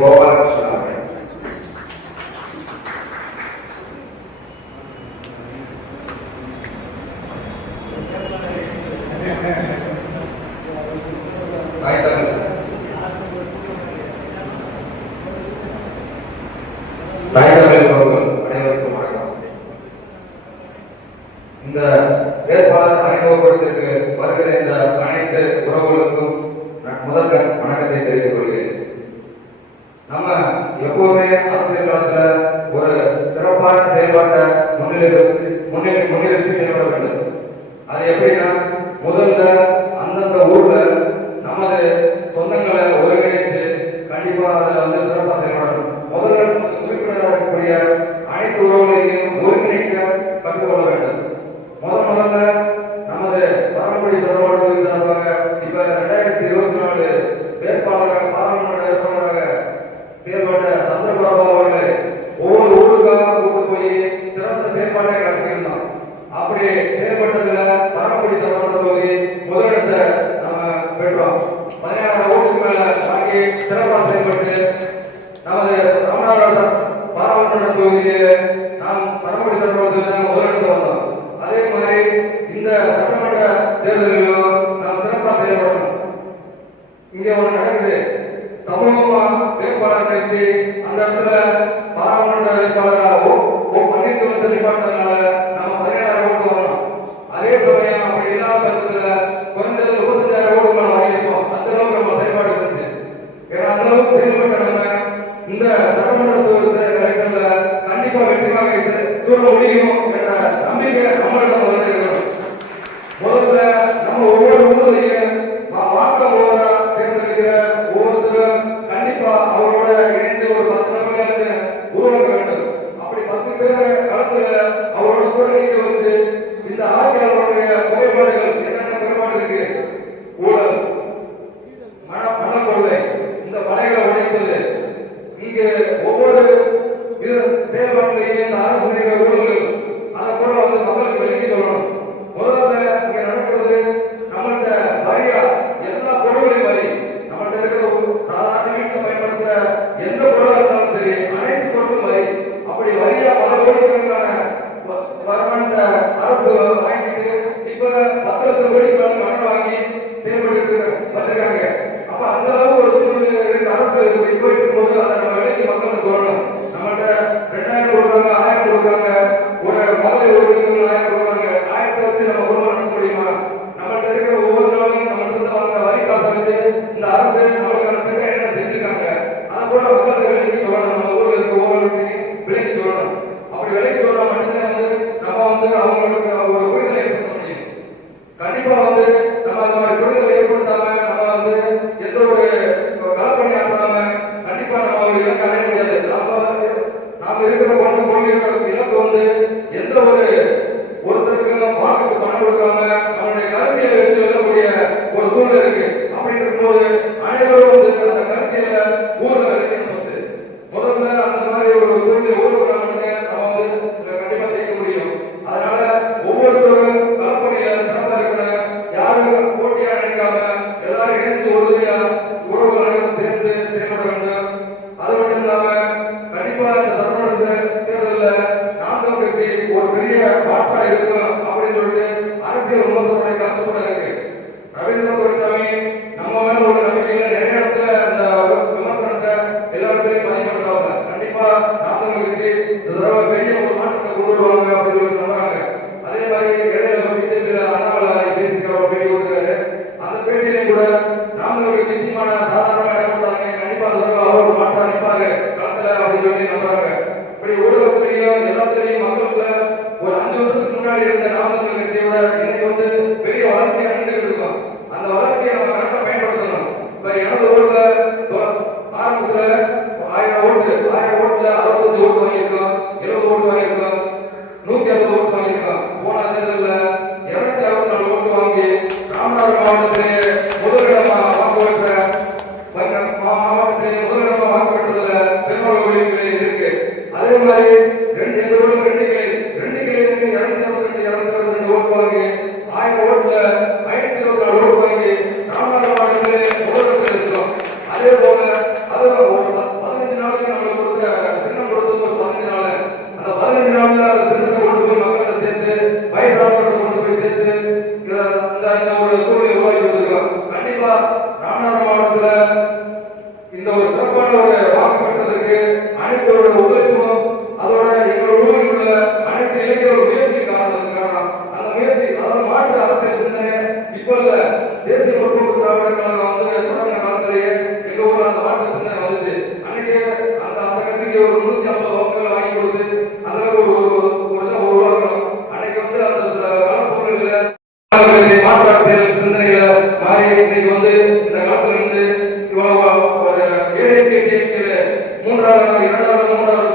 போவார்கள் சொன்னார்கள் இந்த வேட்பாளர் அறிமுகப்படுத்திற்கு வருகிற இந்த அனைத்து உறவுகளுக்கும் நான் முதல் வணக்கத்தை தெரிவித்துக் கொள்கிறேன். அரசியல் செயல்பாட்டை முன்னிலைப்படுத்தி முன்னிலை முன்னிறுத்தி செயல்பட வேண்டும் அது எப்படின்னா முதல்ல அந்தந்த ஊர்ல நமது சொந்தங்களை ஒருங்கிணைச்சு கண்டிப்பா அதுல வந்து சிறப்பா செயல்படணும். முதல்ல உறுப்பினராக அனைத்து உறவுகளையும் ஒருங்கிணைக்க கற்றுக்கொள்ள வேண்டும். முதல் முதல்ல நமது பரம்பரை சர்வாடு சார்பாக அப்படி செயல்பட்டதுல பரமக்குடி சட்டமன்றத்தொகுதி முதலிடத்தை நம்ம பெற்றோம். மலையாள ஓட்டு மேல தாக்கி சிறப்பாக செயல்பட்டு நமது ராமநாதபுர பாராளுமன்ற தொகுதியிலே நாம் பரமக்குடி சட்டமன்றத்தில் முதலிடத்தை வந்தோம். அதே மாதிரி இந்த சட்டமன்ற தேர்தலிலும் நாம் சிறப்பாக செயல்படணும் இங்கே ஒன்று நடக்குது. சமூகமா வேட்பாளர் நிறுத்தி அந்த இடத்துல பாராளுமன்ற வேட்பாளராக ஓ பன்னீர்செல்வத்தை que, மதுரை உறுப்பினர்களாக ஆயிரத்தி வச்சு நம்ம குடும்பம் நடத்த முடியுமா நம்மள்கிட்ட இருக்கிற ஒவ்வொரு நாளையும் pregar mesmo. முன்னாடி இருந்த நாமக்கல் இன்னைக்கு வந்து பெரிய வளர்ச்சி அடைஞ்சுட்டு அந்த வளர்ச்சியை நம்ம கரெக்டா பயன்படுத்தணும். இப்ப எனது ஆரம்பத்துல ஆயிரம் ஓட்டு ஆயிரம் ஓட்டுல அறுபத்தஞ்சு ஓட்டு வாங்கியிருக்கோம் எழுபது ஓட்டு வாங்கியிருக்கோம் நூத்தி அறுபது ஓட்டு வாங்கியிருக்கோம். போன தேர்தலில் இருநூத்தி அறுபத்தி நாலு ஓட்டு வாங்கி ராமநாதபுரம் மாவட்டத்திலே வயசானவர்கள் இந்த ஒரு சூழ்நிலை உருவாக்கி வச்சிருக்கிறோம் கண்டிப்பா ராமநாதர் மாவட்டத்துல இந்த ஒரு சிறப்பான ஒரு வாக்கு பெற்றதற்கு அதோட எங்களோட ஊரில் உள்ள அனைத்து இளைஞரோட அந்த முயற்சி அதாவது மாற்று அரசியல் சிந்தனை தேசிய முற்போக்கு திராவிட கழகம் வந்து தொடங்கின காலத்திலேயே அந்த கட்சிக்கு ஒரு நூத்தி ஐம்பது வாக்குகள் வாங்கி கொடுத்து இன்னைக்கு வந்து இந்த காலத்துல இருந்து இவ்வளவு ஏழு மூன்றாவது இரண்டாவது மூன்றாவது